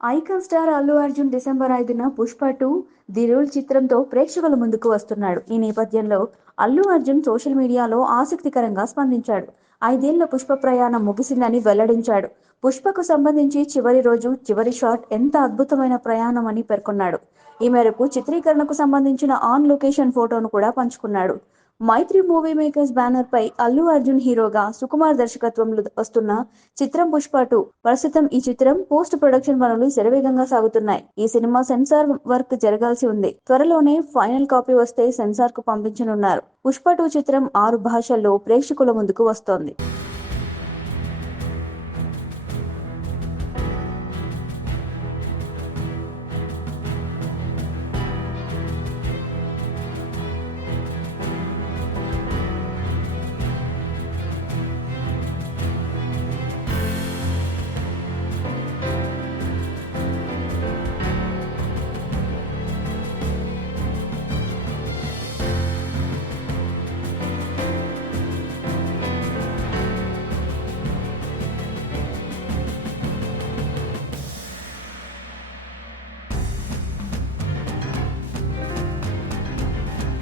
Icon star Allu Arjun December 5న 'Pushpa 2 the rule' చిత్రంతో ప్రేక్షకుల ముందుకు వస్తున్నాడు. ఈ నేపథ్యంలో అల్లు అర్జున్ సోషల్ మీడియాలో ఆసక్తికరంగా స్పందించాడు. 5 ఏళ్ల పుష్ప ప్రయాణం ముగిసిందని వెల్లడించాడు. పుష్పకు సంబంధించి చివరి రోజు, చివరి షాట్ ఎంత అద్భుతమైన ప్రయాణం అని పేర్కొన్నాడు. ఈ మేరకు చిత్రీకరణకు సంబంధించిన ఆన్ లొకేషన్ ఫోటోను కూడా పంచుకున్నాడు. మైత్రి మూవీ మేకర్స్ బ్యానర్ పై అల్లు అర్జున్ హీరోగా, సుకుమార్ దర్శకత్వంలో వస్తున్న చిత్రం 'పుష్ప 2'. ప్రస్తుతం ఈ చిత్రం పోస్ట్ ప్రొడక్షన్ పనులు శరవేగంగా సాగుతున్నాయి. ఈ సినిమా సెన్సార్ వర్క్ జరగాల్సి ఉంది. త్వరలోనే ఫైనల్ కాపీ వస్తే సెన్సార్ కు పంపించనున్నారు. 'పుష్ప 2' చిత్రం 6 భాషల్లో ప్రేక్షకుల ముందుకు వస్తోంది.